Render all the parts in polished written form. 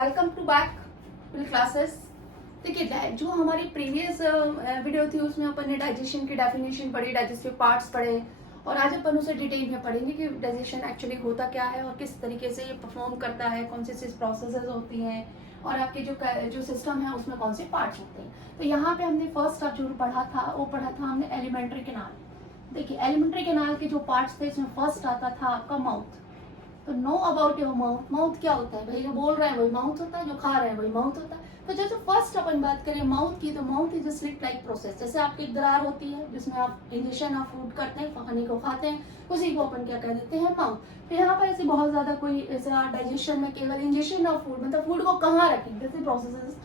Welcome to back classes. देखिए, जो हमारी प्रीवियस वीडियो थी उसमें अपन ने डाइजेशन की डेफिनेशन पढ़ी, डाइजेस्टिव पार्ट्स पढ़े, और आज अपन उसे डिटेल में पढ़ेंगे कि डाइजेशन एक्चुअली होता क्या है और किस तरीके से ये परफॉर्म करता है, कौन सी प्रोसेसेस होती हैं और आपके जो सिस्टम है उसमें कौन से पार्ट्स होते हैं। तो यहाँ पे हमने फर्स्ट जो पढ़ा था वो पढ़ा था हमने एलिमेंट्री कैनाल। देखिए, एलिमेंट्री कैनाल के जो पार्ट्स थे इसमें फर्स्ट आता था आपका माउथ। तो know about your mouth. Mouth क्या होता है भाई? जो बोल रहा है वही माउथ होता है, जो खा रहा है वही माउथ होता है। तो जैसे फर्स्ट अपन बात करें माउथ की, तो mouth is a slit like process. जैसे आपकी दरार होती है जिसमें आप इंजेक्शन ऑफ फूड करते हैं, खाने को खाते हैं, उसी को अपन क्या कह देते हैं? माउथ। तो यहाँ पर ऐसे बहुत ज्यादा कोई ऐसा डाइजेशन में केवल इंजेक्शन ऑफ फूड, मतलब फूड को कहाँ रखें, जैसे प्रोसेस,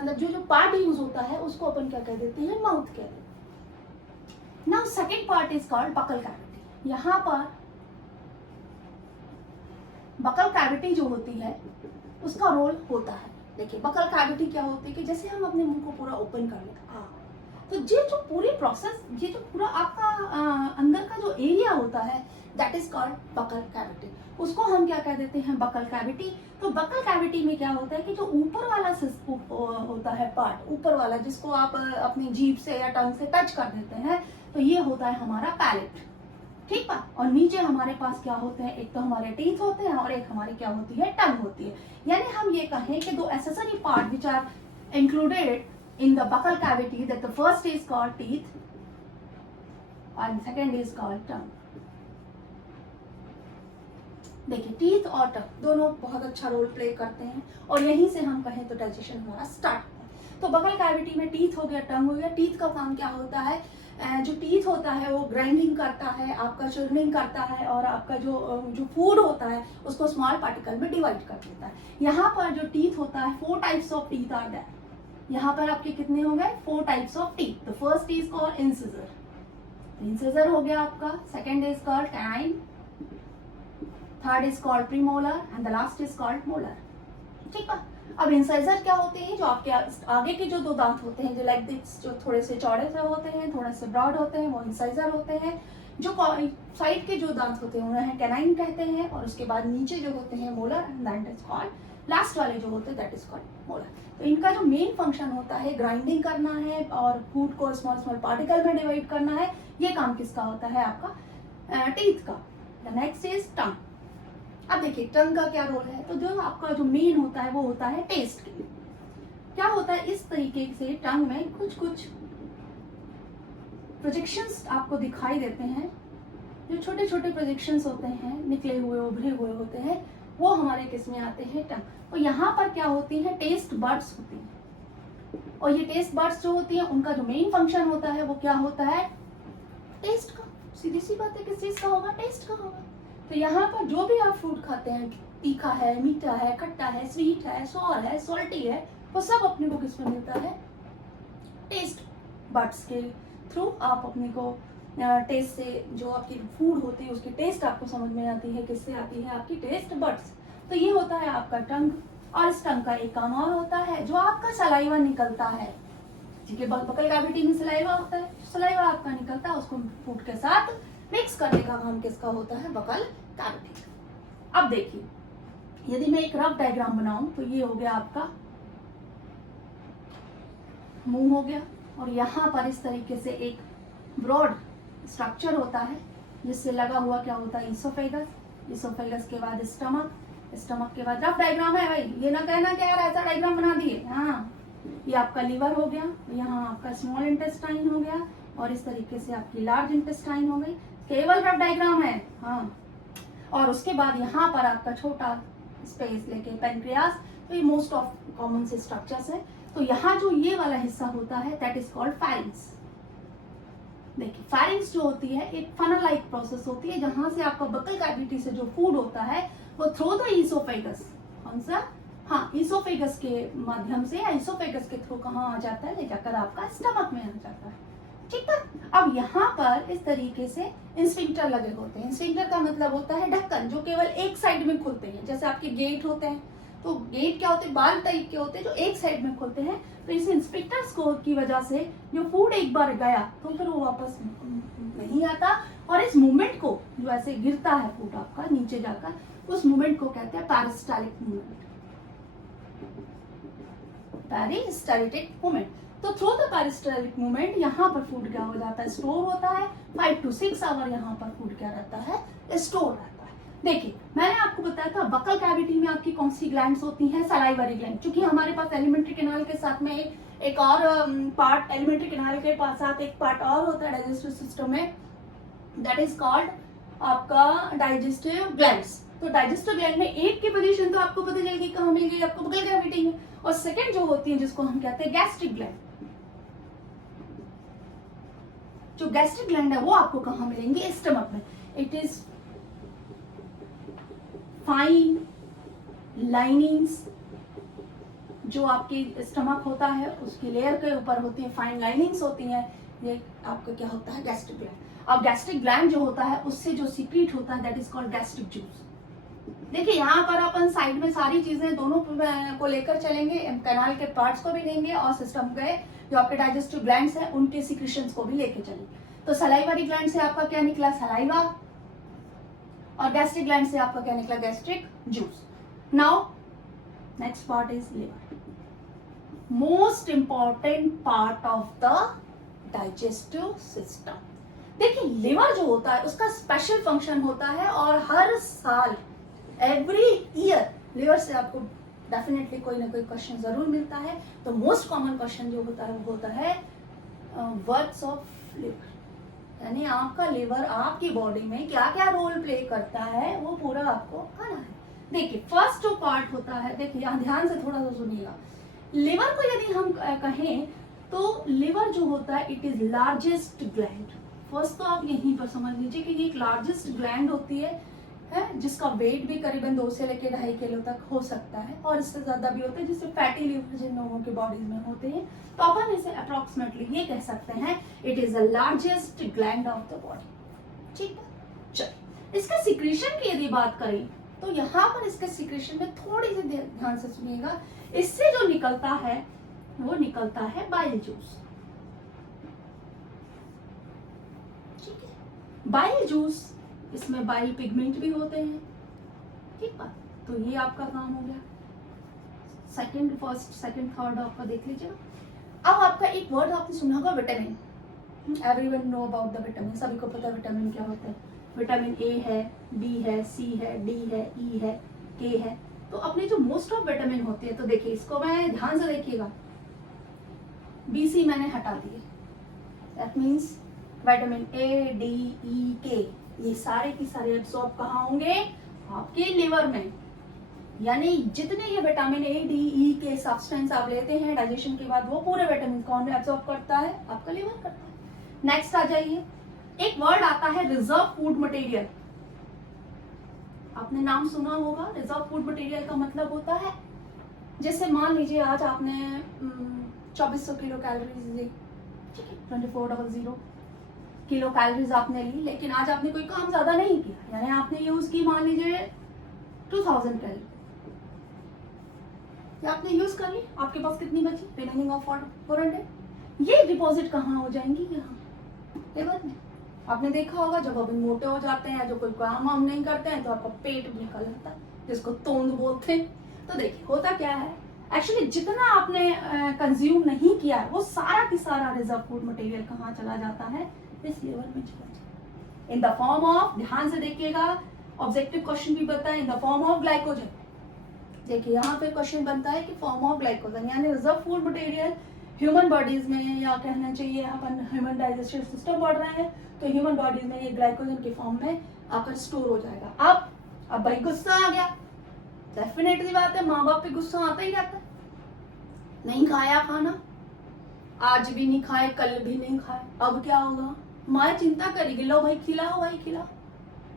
मतलब जो पार्ट यूज होता है उसको अपन क्या कह देते हैं? माउथ कहते हैं। Now second part is called buccal cavity. यहाँ पर बकल कैविटी जो होती है उसका रोल होता है। देखिए, बकल कैविटी क्या होती है कि जैसे हम अपने मुंह को पूरा ओपन कर लें, तो ये जो पूरी प्रोसेस, ये जो पूरा आपका अंदर का जो एरिया होता है that is called buccal cavity. उसको हम क्या कह देते हैं? Buccal cavity. तो बकल कैविटी में क्या होता है कि जो ऊपर वाला होता है पार्ट, ऊपर वाला जिसको आप अपनी जीभ से या टंग से टच कर देते हैं, तो ये होता है हमारा पैलेट। ठीक है। और नीचे हमारे पास क्या होते हैं? एक तो हमारे टीथ होते हैं और एक हमारी क्या होती है? टंग होती है। यानी हम ये कहें कि दो accessory part which are included in the buccal cavity, that the first is called teeth and second is called tongue. देखिए, टीथ और टंग दोनों बहुत अच्छा रोल प्ले करते हैं और यहीं से हम कहें तो डाइजेशन हमारा स्टार्ट होता है। तो बकल कैविटी में टीथ हो गया, टंग हो गया। टीथ का काम क्या होता है? जो टीथ होता है वो ग्राइंडिंग करता है, आपका चर्निंग करता है और आपका जो फूड होता है उसको स्मॉल पार्टिकल में डिवाइड कर देता है। यहाँ पर जो टीथ होता है, 4 types of teeth are there. यहाँ पर आपके कितने हो गए? 4 types of teeth. The first is called incisor. Incisor हो गया आपका। Second is called canine, third is called premolar and the last is called molar. ठीक है। अब इंसाइजर क्या होते हैं? जो आपके आगे के जो 2 दांत होते हैं, जो लाइक दिस, जो थोड़े से चौड़े से होते हैं, थोड़े से ब्रॉड होते हैं, वो इंसाइजर होते हैं। जो साइड के जो दांत होते हैं उन्हें कैनाइन कहते हैं, और उसके बाद नीचे जो होते हैं molar, and that is called, last वाले जो होते हैं दैट इज कॉल्ड मोलर। तो इनका जो मेन फंक्शन होता है ग्राइंडिंग करना है और फूड को स्मॉल स्मॉल पार्टिकल में डिवाइड करना है। ये काम किसका होता है? आपका टीथ का। The next is tongue. अब देखिए, टंग का क्या रोल है? तो जो आपका जो मेन होता है वो होता है टेस्ट के लिए। क्या होता है? इस तरीके से टंग में कुछ कुछ प्रोजेक्शंस आपको दिखाई देते हैं। जो छोटे छोटे प्रोजेक्शंस होते हैं, निकले हुए उभरे हुए होते हैं, वो हमारे किस में आते हैं? टंग। और यहाँ पर क्या होती है? टेस्ट बर्ड्स होती हैं। और ये टेस्ट बर्ड्स जो होती हैं उनका जो मेन फंक्शन होता है वो क्या होता है? टेस्ट का। सीधी सी बात है, किस चीज का होगा? टेस्ट का होगा। तो यहाँ पर जो भी आप फूड खाते हैं, तीखा है, मीठा है, खट्टा है, स्वीट है, सॉर है, सॉल्टी है, वो सब अपने को किस में मिलता है? टेस्ट बड्स के थ्रू आप अपने को टेस्ट से, जो आपकी फूड होती है उसकी टेस्ट आपको समझ में आती है। किससे आती है? आपकी टेस्ट बड्स। तो ये होता है आपका टंग। और इस टंग का एक काम और होता है, जो आपका सलाइवा निकलता है, ठीक है, बकल कैविटी में सलाइवा होता है, सलाइवा आपका निकलता है उसको फूड के साथ मिक्स करने का काम किसका होता है? Buccal cavity. अब देखिए, यदि मैं एक रफ डायग्राम बनाऊं तो ये हो गया आपका मुंह हो गया, और यहाँ पर इस तरीके से एक ब्रॉड स्ट्रक्चर होता है जिससे लगा हुआ क्या होता है? इसोफेगस। इसोफेगस के बाद स्टमक, स्टमक के बाद, रफ डायग्राम है भाई, ये ना कहना कि यार ऐसा डायग्राम बना दिए। हाँ, ये आपका लीवर हो गया, यहाँ आपका स्मॉल इंटेस्टाइन हो गया, और इस तरीके से आपकी लार्ज इंटेस्टाइन हो गई। केवल रफ डायग्राम है। हाँ, और उसके बाद यहाँ पर आपका छोटा स्पेस लेके पेनक्रियास। तो ये मोस्ट ऑफ कॉमन से स्ट्रक्चर्स है। तो यहाँ जो ये वाला हिस्सा होता है दैट इज कॉल्ड फैरिंग्स। देखिए, फैरिंग्स जो होती है एक फनल लाइक प्रोसेस होती है, जहां से आपका बकल कैविटी से जो फूड होता है वो थ्रू द इसोफेगस, कौन सा? हाँ, इसोफेगस के माध्यम से या इसोफेगस के थ्रू कहाँ आ जाता है? ले जाकर आपका स्टमक में आ जाता है। ठीक है। अब यहाँ पर इस तरीके से इंस्फिंक्टर लगे होते हैं। इंस्फिंक्टर का मतलब होता है ढक्कन, जो केवल एक साइड में खुलते हैं। जैसे आपके गेट होते हैं, तो गेट क्या होते हैं? बाल टाइप के होते हैं जो एक साइड में खुलते हैं। तो इस इंस्फिंक्टर्स को की वजह से जो फूड एक बार गया तो फिर वो वापस नहीं आता, और इस मूवमेंट को, जो ऐसे गिरता है फूड आपका नीचे जाकर, उस मूवमेंट को कहते हैं पैरिस्टालिक मूवमेंट। Peristaltic movement. तो थ्रू द पेरिस्टाल्टिक मूवमेंट यहाँ पर फूड क्या हो जाता है, स्टोर होता है। 5 to 6 आवर यहाँ पर फूड क्या रहता है, स्टोर रहता है। देखिए मैंने आपको बताया था बकल कैविटी में आपकी कौन सी ग्लैंड्स होती हैं, सलाइवरी ग्लैंड। क्योंकि हमारे पास एलिमेंट्री कैनाल के साथ में एक और पार्ट, एलिमेंट्री कैनाल के साथ एक पार्ट और होता है डाइजेस्टिव सिस्टम में, दैट इज कॉल्ड आपका डाइजेस्टिव ग्लैंड्स। तो डाइजेस्टिव ग्लैंड में एक की पोजीशन तो आपको पता चल गई कहाँ मिल गई, आपको बकल कैविटी में। और सेकंड जो होती है जिसको हम कहते हैं गैस्ट्रिक ग्लैंड, जो गैस्ट्रिक ग्लैंड है वो आपको कहाँ मिलेंगे, स्टमक में। इट इज फाइन लाइनिंग्स, जो आपकी स्टमक होता है उसकी लेयर के ऊपर होती है फाइन लाइनिंग्स होती हैं, ये आपका क्या होता है, गैस्ट्रिक ग्लैंड। अब गैस्ट्रिक ग्लैंड जो होता है उससे जो सीक्रेट होता है that is called gastric juice. देखिए यहाँ पर अपन साइड में सारी चीजें दोनों को लेकर चलेंगे, कैनाल के पार्ट्स को भी लेंगे और सिस्टम के जो आपके डाइजेस्टिव ग्लैंड्स हैं उनके सिक्रेशंस को भी लेके चलेंगे। तो सलाइवरी ग्लैंड से आपका क्या निकला, सलाइवा, और गैस्ट्रिक ग्लैंड से आपका क्या निकला, gastric juice. Now next part is liver, most important part of the digestive system. देखिए लिवर जो होता है उसका स्पेशल फंक्शन होता है और हर साल एवरी ईयर लिवर से आपको डेफिनेटली कोई ना कोई क्वेश्चन जरूर मिलता है। तो मोस्ट कॉमन क्वेश्चन जो होता है वो होता है वर्ड्स ऑफ लिवर, यानी आपका लिवर आपकी बॉडी में क्या क्या रोल प्ले करता है वो पूरा आपको आना है। देखिए फर्स्ट जो पार्ट होता है, देखिए यहाँ ध्यान से थोड़ा सा सुनिएगा। लिवर को यदि हम कहें तो लिवर जो होता है it is largest gland. First तो आप यहीं पर समझ लीजिए कि ये एक लार्जेस्ट ग्लैंड होती है जिसका वेट भी करीबन 2 से लेकर 2.5 किलो तक हो सकता है और इससे ज्यादा भी होता है, जिससे फैटी लिवर जिन लोगों के बॉडीज में होते हैं तो अपन इसे अप्रोक्सीमेटली ये कह सकते हैं it is the largest gland of the body. ठीक है, चलिए इसके सिक्रेशन की यदि बात करें तो यहाँ पर इसके सिक्रेशन में थोड़ी सी ध्यान से सुनिएगा। इससे जो निकलता है वो निकलता है बाइल जूस। ठीक है, बाइल जूस, इसमें बाइल पिगमेंट भी होते हैं। ठीक बात, तो ये आपका काम हो गया। सेकंड, फर्स्ट, सेकंड, थर्ड आपका देख लीजिएगा। अब आपका एक वर्ड आपने सुना होगा vitamin. Everyone know about the vitamin, सभी को पता है विटामिन क्या होता है। विटामिन ए है, बी है, सी है, डी है, ई है, के है। तो अपने जो मोस्ट ऑफ विटामिन होते हैं, तो देखिए इसको मैं ध्यान से देखिएगा, बी सी मैंने हटा दिए, that means vitamin A, D, E, K, ये सारे की सारे एब्सॉर्ब कहाँ होंगे, आपके लिवर में। यानी जितने ये विटामिन ए, डी, ई के सब्सटेंस आप लेते हैं डाइजेशन के बाद, वो पूरे विटामिन कौन एब्सॉर्ब करता है, आपका लिवर करता है। नेक्स्ट आ जाइए, एक वर्ड आता है रिजर्व फूड मटेरियल। आपने नाम सुना होगा, रिजर्व फूड मटेरियल का मतलब होता है जैसे मान लीजिए आज आपने 2400 किलो कैलोरीज ली, ठीक है, 2400 किलो कैलोरीज आपने ली, लेकिन आज आपने कोई काम ज्यादा नहीं किया, यानी आपने यूज की मान लीजिए 2000 कैलोरी, आपने यूज कर ली, आपके पास कितनी बची, रिमेनिंग ऑफ 400। ये डिपॉजिट कहाँ हो जाएंगी, यहाँ लिवर में। आपने देखा होगा जब अपन मोटे हो जाते हैं, जो कोई काम वाम नहीं करते हैं, तो आपका पेट निकल जाता है, जिसको तोंद बोलते हैं। तो देखिए होता क्या है, एक्चुअली जितना आपने कंज्यूम नहीं किया है वो सारा की सारा रिजर्व फूड मटेरियल कहाँ चला जाता है, इस लिवर में चला जाता है, इन द फॉर्म ऑफ, ध्यान से देखिएगा, ऑब्जेक्टिव क्वेश्चन भी बताया, in the form of glycogen. देखिए यहाँ पे क्वेश्चन बनता है कि फॉर्म ऑफ ग्लाइकोजन, यानी reserve food material human bodies में, या कहना चाहिए अपन ह्यूमन डाइजेस्टिव सिस्टम पढ़ रहे हैं तो ह्यूमन बॉडीज में ये ग्लाइकोजन के फॉर्म में आकर स्टोर हो जाएगा। अब भाई गुस्सा आ गया, डेफिनेटली बात है, माँ बाप पे गुस्सा आता ही रहता है, नहीं खाया खाना, आज भी नहीं खाए, कल भी नहीं खाए, अब क्या होगा, माँ चिंता करेगी, लो भाई खिलाओ, भाई खिलाओ।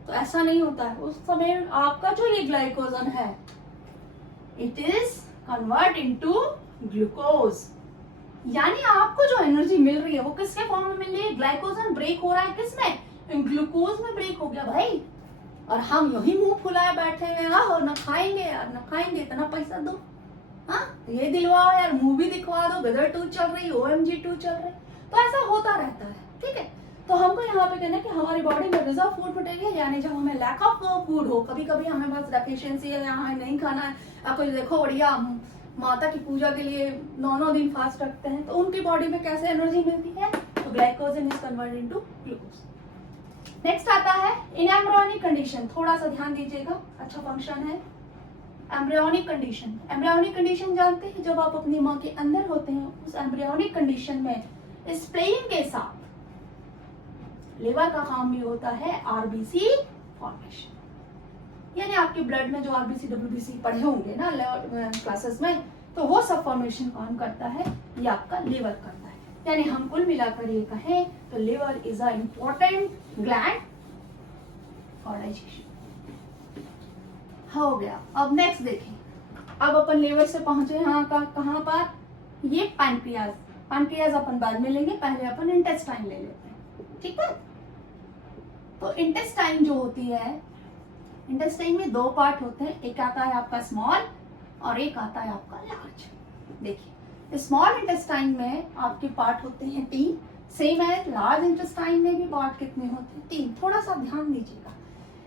तो ऐसा नहीं होता है, उस समय आपका जो ये ग्लाइकोजन है it is convert into glucose, यानी आपको जो एनर्जी मिल रही है वो किसके फॉर्म में मिल रही है, ग्लाइकोजन ब्रेक हो रहा है किसमें, इन ग्लूकोज में ब्रेक हो गया भाई। और हम यही मुंह फुलाए बैठे हैं, और न खाएंगे यार, न खाएंगे, इतना पैसा दो, हाँ ये दिलवाओ यार, मूवी दिखवा दो, गदर 2 चल रही, OMG 2 चल रही, तो ऐसा होता रहता है। ठीक है, तो हमको यहाँ पे कहना है कि हमारी बॉडी में रिजर्व फूड मटेरियल, यानी जब हमें लैक ऑफ फूड हो, कभी कभी हमें बस डेफिशिएंसी है, यहाँ नहीं खाना है, आप कुछ देखो बढ़िया माता की पूजा के लिए 9 दिन फास्ट रखते हैं, तो उनकी बॉडी में कैसे एनर्जी मिलती है, तो glycogen is converted into glucose. Next आता है इन एम्ब्रियोनिक कंडीशन, थोड़ा सा ध्यान दीजिएगा, अच्छा फंक्शन है। एम्ब्रियोनिक कंडीशन, एम्ब्रियोनिक कंडीशन जानते हैं, जब आप अपनी माँ के अंदर होते हैं, उस एम्ब्रियोनिक कंडीशन में स्प्लेन के साथ लिवर का काम भी होता है आरबीसी फॉर्मेशन, यानी आपके ब्लड में जो आरबीसी डब्ल्यूबीसी पढ़े होंगे ना क्लासेस में, तो वो सब फॉर्मेशन काम करता है, ये आपका लिवर करता है। यानी हम कुल मिलाकर ये कहें तो liver is a important gland for digestion. हो गया। अब नेक्स्ट देखें, अब अपन लिवर से पहुंचे हाँ कहाँ पर, ये पैनक्रियाज। पैनक्रियाज अपन बाद में लेंगे, पहले अपन इंटेस्टाइन ले लेते हैं, ठीक है। तो इंटेस्टाइन जो होती है, इंटेस्टाइन में 2 पार्ट होते हैं, एक आता है आपका स्मॉल और एक आता है आपका लार्ज। देखिए स्मॉल इंटेस्टाइन में आपके पार्ट होते हैं 3, सेम है लार्ज इंटेस्टाइन में भी पार्ट कितने होते हैं, 3। थोड़ा सा ध्यान दीजिएगा,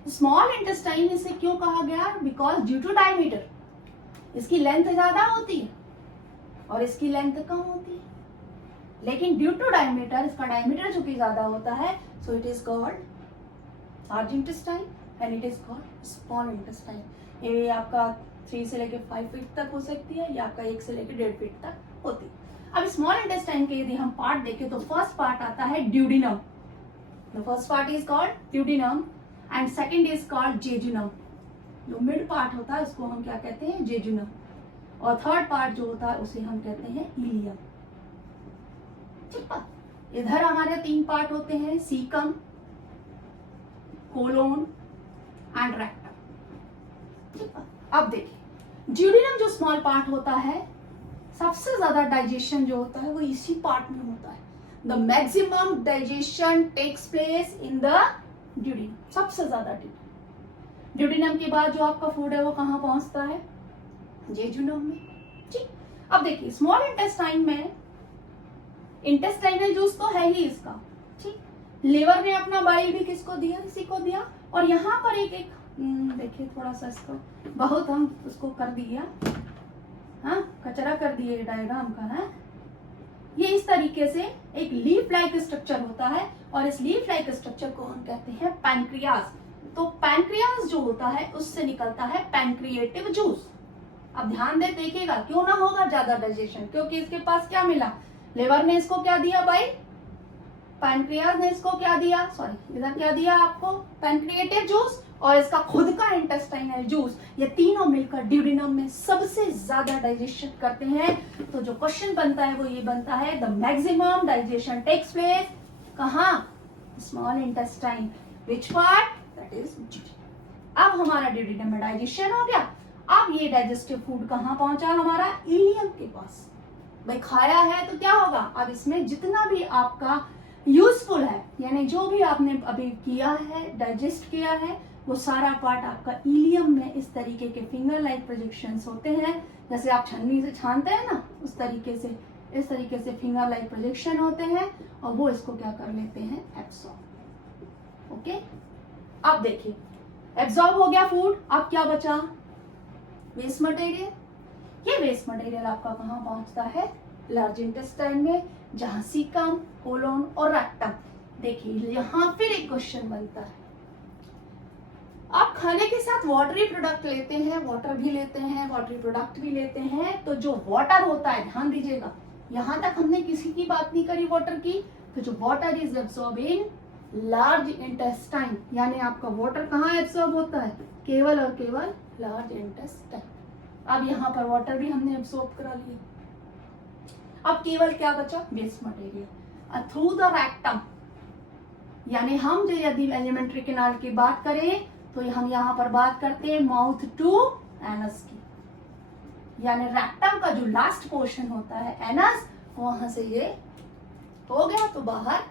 स्मॉल इंटेस्टाइन इसे क्यों कहा गया, बिकॉज ड्यू टू डायमीटर, इसकी लेंथ ज्यादा होती है और इसकी लेंथ कम होती है, लेकिन ड्यू टू डायमीटर, इसका डायमीटर चूंकि ज्यादा होता है, so it is called large intestine and it is called small intestine. ये आपका 3 से लेकर 5 फीट तक हो सकती है, या आपका 1 से लेकर 1.5 फीट तक होती है। अब स्मॉल इंटेस्टाइन के यदि हम पार्ट देखें तो फर्स्ट पार्ट आता है duodenum, the first part is called duodenum and second is called jejunum. जो मिड पार्ट होता है उसको हम क्या कहते हैं, जेजुनम, और थर्ड पार्ट जो होता है उसे हम कहते हैं इलियम, ठीक है। इधर हमारे 3 पार्ट होते हैं, सीकम, कोलोन एंड रेक्टम, ठीक है। अब देखिए ड्यूडिनम जो स्मॉल पार्ट होता है, सबसे ज्यादा डाइजेशन जो होता है वो इसी पार्ट में होता है। The maximum digestion takes place in the duodenum, सबसे ज्यादा ड्यूडिनम के बाद जो आपका फूड है वो कहाँ पहुंचता है, जेजुनम में, ठीक। अब देखिए स्मॉल इंटेस्टाइन में इंटेस्टाइनल जूस तो है ही इसका, ठीक। लिवर ने अपना बाइल भी किसको दिया, इसी को दिया, और यहाँ पर एक देखिए थोड़ा सा इसको बहुत हम उसको कर दिया, हाँ कचरा कर दिए डायग्राम का है। ये इस तरीके से एक लीफ लाइक स्ट्रक्चर होता है, और इस लीफ लाइक स्ट्रक्चर को हम कहते हैं पैनक्रियाज। तो पैनक्रियाज जो होता है उससे निकलता है पैनक्रिएटिव जूस। अब ध्यान दे देखिएगा, क्यों ना होगा ज्यादा डाइजेशन, क्योंकि इसके पास क्या मिला, लिवर ने इसको क्या दिया बाइल, पैनक्रियाज ने इसको क्या दिया, सॉरी इधर क्या दिया आपको, पैनक्रिएटिव जूस, और इसका खुद का इंटेस्टाइनल जूस, ये तीनों मिलकर ड्यूडिनम में सबसे ज्यादा डाइजेशन करते हैं। तो जो क्वेश्चन बनता है वो ये बनता है, the maximum digestion takes place कहाँ, small intestine, which part, that is duodenum. अब हमारा ड्यूडिनम में डाइजेशन हो गया, अब ये डाइजेस्टिव फूड कहाँ पहुंचा, हमारा इलियम के पास। भाई खाया है तो क्या होगा, अब इसमें जितना भी आपका यूजफुल है, यानी जो भी आपने अभी किया है, डाइजेस्ट किया है, वो सारा पार्ट आपका इलियम में इस तरीके के फिंगर लाइक प्रोजेक्शंस होते हैं, जैसे आप छन्नी से छानते हैं ना, उस तरीके से इस तरीके से फिंगर लाइक प्रोजेक्शन होते हैं, और वो इसको क्या कर लेते हैं, एब्सॉर्ब। ओके, अब देखिए एब्सॉर्ब हो गया फूड, अब क्या बचा, वेस्ट मटेरियल। ये वेस्ट मटेरियल आपका कहाँ पहुंचता है, लार्ज इंटेस्टाइन में, जहां सीकम, कोलोन और रेक्टम। देखिए यहाँ फिर एक क्वेश्चन बनता है, आप खाने के साथ वाटरी प्रोडक्ट लेते हैं, वाटर भी लेते हैं, वाटरी प्रोडक्ट भी लेते हैं, तो जो वाटर होता है, ध्यान दीजिएगा, यहां तक हमने किसी की बात नहीं करी वाटर की, तो जो water is absorb in large intestine, यानी आपका वाटर कहाँ एब्सॉर्ब होता है, केवल और केवल लार्ज इंटेस्टाइन। अब यहाँ पर वाटर भी हमने एब्सॉर्ब करा लिया, अब केवल क्या बचा, waste material through the rectum. यानी हम जो यदि एलिमेंट्री कैनाल की बात करें तो हम यहाँ पर बात करते हैं माउथ टू एनस की, यानी रेक्टम का जो लास्ट पोर्शन होता है एनस, वहां से ये हो गया तो बाहर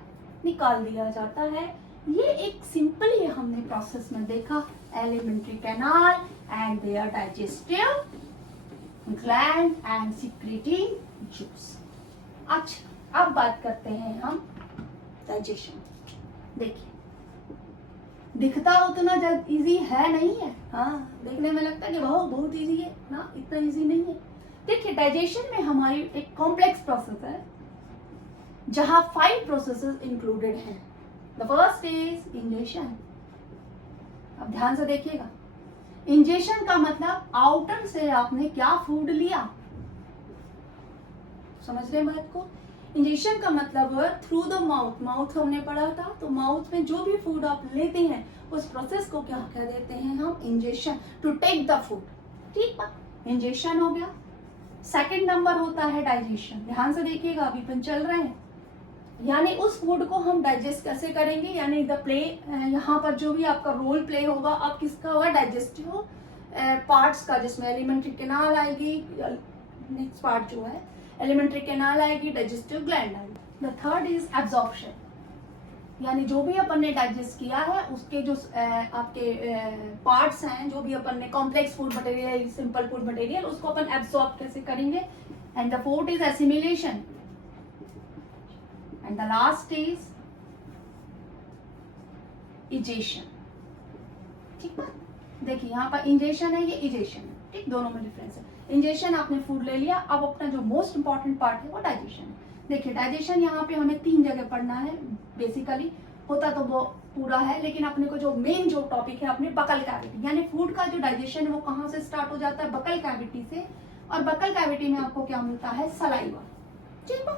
निकाल दिया जाता है। ये एक सिंपली हमने प्रोसेस में देखा, alimentary canal and their digestive gland and secreting juice. अच्छा अब बात करते हैं हम डाइजेशन। देखिए दिखता उतना इजी है नहीं है, हाँ देखने में लगता है कि बहुत इजी है ना, इतना इजी नहीं है। देखिए डाइजेशन में हमारी एक कॉम्प्लेक्स प्रोसेस है जहां 5 प्रोसेसेस इंक्लूडेड हैं। The first is ingestion. अब ध्यान से देखिएगा, इंजेशन का मतलब आउटर से आपने क्या फूड लिया, समझ रहे बात को। इंजेशन का मतलब है थ्रू द माउथ। माउथ हमने पढ़ा था, तो माउथ में जो भी फूड आप लेते हैं उस प्रोसेस को क्या कह देते हैं हम, ingestion, to take the food. ठीक बा, इंजेशन हो गया। सेकंड नंबर होता है डाइजेशन। ध्यान से देखिएगा, अभी अपन चल रहे हैं, यानी उस फूड को हम डाइजेस्ट कैसे करेंगे, यानी द प्ले, यहाँ पर जो भी आपका रोल प्ले होगा, अब किसका होगा, डाइजेस्टिव पार्ट्स का, जिसमें एलिमेंट्री कैनाल आएगी, नेक्स्ट पार्ट जो है एलिमेंट्री कैनाल आएगी, डाइजेस्टिव ग्लैंड आएगी। द थर्ड इज एब्जॉर्प्शन, यानी जो भी अपन ने डाइजेस्ट किया है उसके जो आपके पार्ट्स हैं, जो भी अपन ने complex food material, simple food material, उसको अपन एब्जॉर्ब कैसे करेंगे। And the fourth is assimilation and the last is egestion. ठीक है, देखिए यहाँ पर इंजेशन है, ये इजेशन है, ठीक, दोनों में डिफरेंस है। इंजेशन आपने फूड ले लिया, अब अपना जो मोस्ट इंपॉर्टेंट पार्ट है वो डाइजेशन है। देखिए डाइजेशन यहाँ पे हमें 3 जगह पढ़ना है, बेसिकली होता तो वो पूरा है, लेकिन अपने को जो मेन जो टॉपिक है अपने बकल कैविटी, यानी फूड का जो डाइजेशन है वो कहाँ से स्टार्ट हो जाता है, बकल कैविटी से। और बकल कैविटी में आपको क्या मिलता है, सलाइवा। ठीक है,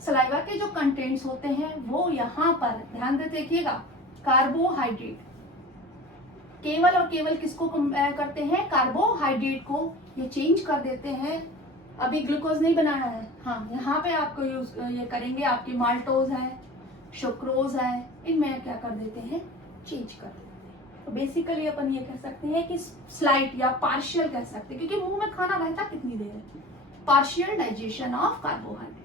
सलाइवा के जो कंटेंट्स होते हैं वो यहाँ पर ध्यान से देखिएगा, कार्बोहाइड्रेट, केवल और केवल किसको करते हैं, कार्बोहाइड्रेट को ये चेंज कर देते हैं। अभी ग्लूकोज नहीं बनाया है, हाँ, यहाँ पे आपको यूज ये करेंगे, आपकी माल्टोज है, शुक्रोज है, इनमें क्या कर देते हैं, चेंज कर देते हैं। तो बेसिकली अपन ये कह सकते हैं कि स्लाइट या पार्शियल कह सकते हैं, क्योंकि मुंह में खाना रहता कितनी देर है, पार्शियल डाइजेशन ऑफ कार्बोहाइड्रेट।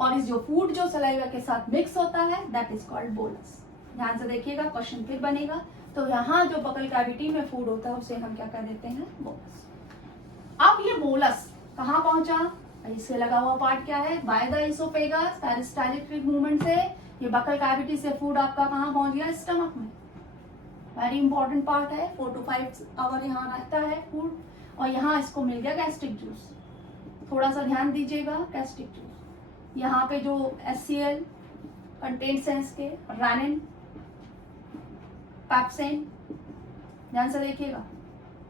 और इस जो फूड जो सलाइवा के साथ मिक्स होता है दैट इज कॉल्ड बोलस। ध्यान से देखिएगा, क्वेश्चन फिर बनेगा। तो यहाँ जो बकल कैविटी में फूड होता है उसे हम क्या कह देते हैं, बोलस। अब ये बोलस कहाँ पहुंचा, इससे लगा हुआ पार्ट क्या है, by the oesophagus, peristaltic movement से ये बकल कैविटी से फूड आपका कहाँ पहुंच गया, स्टमक में। वेरी इंपॉर्टेंट पार्ट है, 4 to 5 आवर यहाँ रहता है फूड, और यहाँ इसको मिल गया गैस्ट्रिक जूस। थोड़ा सा ध्यान दीजिएगा, गैस्ट्रिक जूस, यहाँ पे जो HCl कंटेंट्स हैं इसके, रेनिन, पेप्सिन, ध्यान से देखिएगा,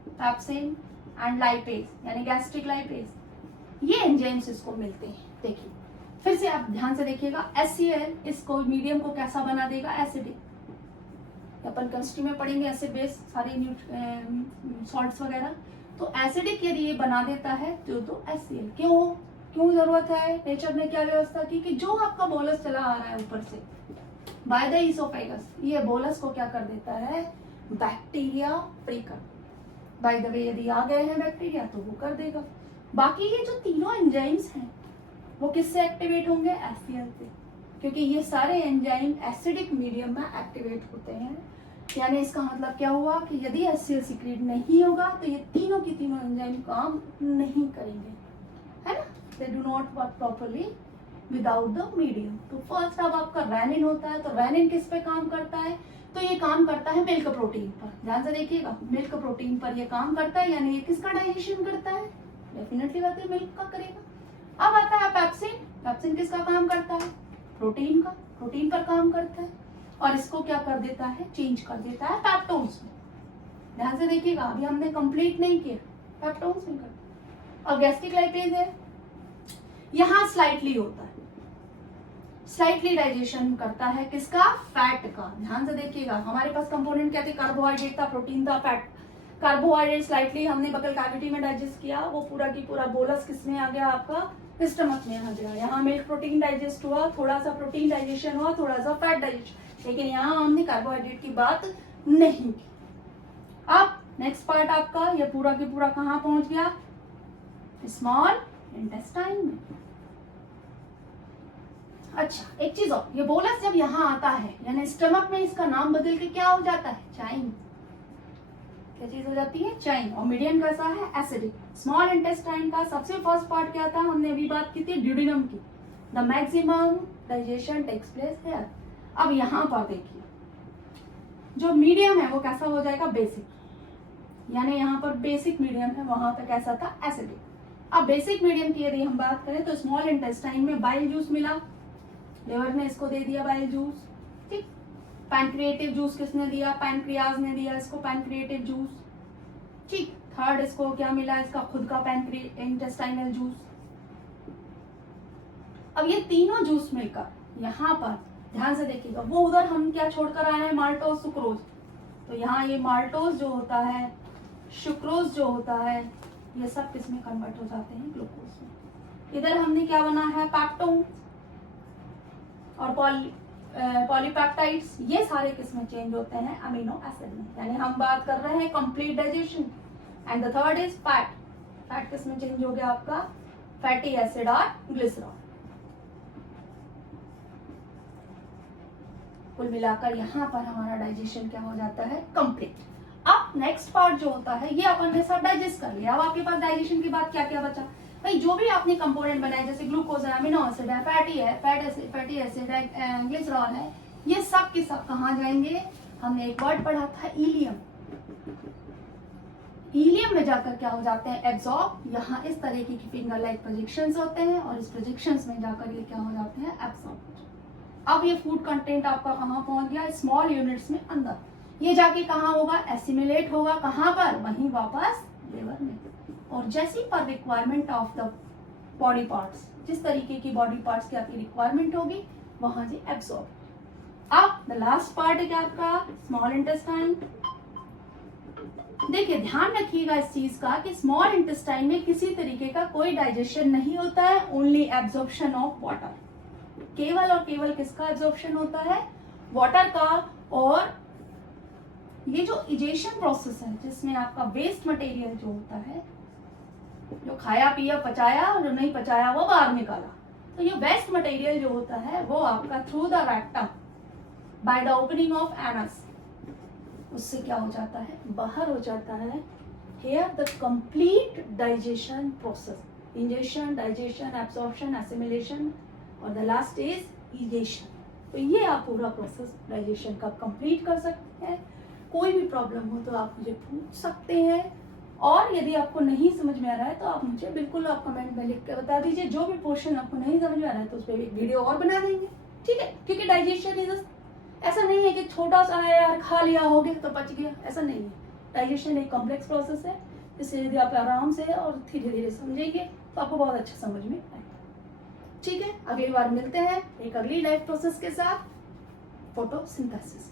पेप्सिन एंड लाइपेज, यानी गैस्ट्रिक लाइपेज, ये एंजाइम्स इसको मिलते हैं। देखिए फिर से आप ध्यान से देखिएगा, HCl इसको मीडियम को कैसा बना देगा, एसिडिक। अपन केमिस्ट्री में पढ़ेंगे एसिड बेस सारे सॉल्ट्स वगैरह, तो एसिडिक यदि ये बना देता है तो HCl। क्यों जरूरत है, नेचर ने क्या व्यवस्था की कि जो आपका बोलस चला आ रहा है ऊपर से बाय द इसोफेगस, ये बोलस को क्या कर देता है, बैक्टीरिया फ्री कर। बाय द वे यदि आ गए हैं बैक्टीरिया तो वो कर देगा। बाकी ये जो तीनों एंजाइम्स हैं वो किससे एक्टिवेट होंगे, HCl से, क्योंकि ये सारे एंजाइम एसिडिक मीडियम में एक्टिवेट होते हैं। यानी इसका मतलब क्या हुआ कि यदि HCl सीक्रेट नहीं होगा तो ये तीनों की तीनों एंजाइम काम नहीं करेंगे, है ना, they do not work properly without the medium। तो फर्स्ट अब आपका रेनिन होता है, तो रेनिन किस पे काम करता है, तो ये काम करता है मिल्क प्रोटीन पर। ध्यान से देखिएगा, मिल्क प्रोटीन पर ये काम करता है, यानी ये किसका डाइजेशन करता है, डेफिनेटली बात है मिल्क का करेगा। अब आता है पेप्सिन, पेप्सिन किसका काम करता है, प्रोटीन का, प्रोटीन पर काम करता है, और इसको क्या कर देता है, चेंज कर देता है पेप्टोन्स में। ध्यान से देखिएगा, अभी हमने कंप्लीट नहीं किया, पेप्टोन्स में करता। अब गैस्ट्रिक लाइपेज है, यहाँ स्लाइटली होता है, स्लाइटली डाइजेशन करता है किसका, फैट का। ध्यान से देखिएगा, हमारे पास कंपोनेंट क्या थे, कार्बोहाइड्रेट था, प्रोटीन था, फैट। कार्बोहाइड्रेट स्लाइटली हमने बकल कैविटी में डाइजेस्ट किया, वो पूरा की पूरा बोलस किसमें आ गया, आपका स्टमक में आ गया। यहाँ मिल्क प्रोटीन डाइजेस्ट हुआ, थोड़ा सा प्रोटीन डाइजेशन हुआ, थोड़ा सा फैट डाइजेशन, लेकिन यहाँ हमने कार्बोहाइड्रेट की बात नहीं की। अब नेक्स्ट पार्ट आपका ये पूरा की पूरा कहाँ पहुंच गया, स्मॉल इंटेस्टाइन में। अच्छा एक चीज और, ये बोलस जब यहाँ आता है यानी स्टमक में, इसका नाम बदल के क्या हो जाता है, चाइन। क्या चीज हो जाती है, चाइन। और मीडियम कैसा है, एसिडिक। स्मॉल इंटेस्टाइन का सबसे फर्स्ट पार्ट क्या था, हमने अभी बात की थी ड्यूडेनम की। The maximum digestion takes place here. अब यहाँ पर देखिए, जो मीडियम है वो कैसा हो जाएगा, बेसिक। यानी यहाँ पर बेसिक मीडियम है, वहां पे कैसा था, एसिडिक। अब बेसिक मीडियम की यदि हम बात करें तो स्मॉल इंटेस्टाइन में बाइल जूस मिला, लिवर ने इसको दे दिया बाइल जूस, ठीक। पैनक्रिएटिव जूस किसने दिया, पैनक्रियाज ने दिया इसको पैनक्रिएटिव जूस, ठीक। थर्ड इसको क्या मिला, इसका खुद का इंटेस्टाइनल जूस। अब ये तीनों जूस मिलकर यहाँ पर ध्यान से देखिएगा, वो उधर हम क्या छोड़कर आए हैं, माल्टोज सुक्रोज, तो यहाँ ये माल्टोज जो होता है, सुक्रोज जो होता है, ये सब किसमें कन्वर्ट हो जाते हैं, ग्लूकोज में। इधर हमने क्या बना है, पैक्टोन और पॉलीपेप्टाइड्स, ये सारे किसमें चेंज होते हैं, अमीनो एसिड में। यानी हम बात कर रहे हैं complete digestion. And the third is fat, fat किसमें चेंज हो गया आपका, फैटी एसिड और ग्लिसरॉल। कुल मिलाकर यहाँ पर हमारा डाइजेशन क्या हो जाता है, कंप्लीट। अब नेक्स्ट पार्ट जो होता है, ये अपन ने सब डाइजेस्ट कर लिया। अब आपके पास डाइजेशन के बाद क्या क्या बचा भाई, जो भी आपने कंपोनेंट बनाए, जैसे ग्लूकोज है, अमीनो एसिड है, फैटी एसिड है, ग्लिसरॉल है, ये सब के सब कहाँ जाएंगे, हमने एक वर्ड पढ़ा था, इलियम। इलियम में जाकर क्या हो जाते हैं, एब्जॉर्ब। यहाँ इस तरीके की फिंगर लाइक प्रोजेक्शंस होते हैं और इस प्रोजेक्शंस में जाकर ये क्या हो जाते हैं, एब्सॉर्ब। अब ये फूड कंटेंट आपका कहाँ पहुंच गया, स्मॉल यूनिट्स में अंदर। ये जाके कहाँ होगा, एसिमिलेट होगा, कहाँ पर, वहीं वापस लिवर में। और जैसी पर requirement of the body parts, जिस तरीके की बॉडी पार्ट्स की आपकी रिक्वायरमेंट होगी, वहां से एब्सॉर्ब। अब द लास्ट पार्ट है क्या आपका, स्मॉल इंटेस्टाइन। देखिए ध्यान रखिएगा इस चीज का कि स्मॉल इंटेस्टाइन में किसी तरीके का कोई डाइजेशन नहीं होता है, ओनली एब्जॉर्प्शन ऑफ वाटर। केवल और केवल किसका एब्जॉर्प्शन होता है, वाटर का। और ये जो इजेशन प्रोसेस है, जिसमें आपका वेस्ट मटेरियल जो होता है, जो खाया पिया पचाया और जो नहीं पचाया वो बाहर निकाला, तो ये वेस्ट मटेरियल जो होता है वो आपका through the rectum by the opening of anus, उससे क्या हो जाता है, बाहर हो जाता है। Here the complete digestion process, ingestion, digestion, absorption, assimilation और द लास्ट इज इजेशन। तो ये आप पूरा प्रोसेस डाइजेशन का कंप्लीट कर सकते हैं। कोई भी प्रॉब्लम हो तो आप मुझे पूछ सकते हैं, और यदि आपको नहीं समझ में आ रहा है तो आप मुझे बिल्कुल आप कमेंट में लिख के बता दीजिए। जो भी पोर्शन आपको नहीं समझ में आ रहा है तो उस पर एक वीडियो और बना देंगे, ठीक है। क्योंकि डाइजेशन इज ऐसा नहीं है कि छोटा सा है यार, खा लिया हो गया तो पच गया, ऐसा नहीं है। डाइजेशन एक कॉम्प्लेक्स प्रोसेस है, जिसे यदि आप आराम से और धीरे धीरे समझेंगे तो आपको बहुत अच्छा समझ में आएगा, ठीक है। अगली बार मिलते हैं एक अगली लाइफ प्रोसेस के साथ, फोटोसिंथेसिस।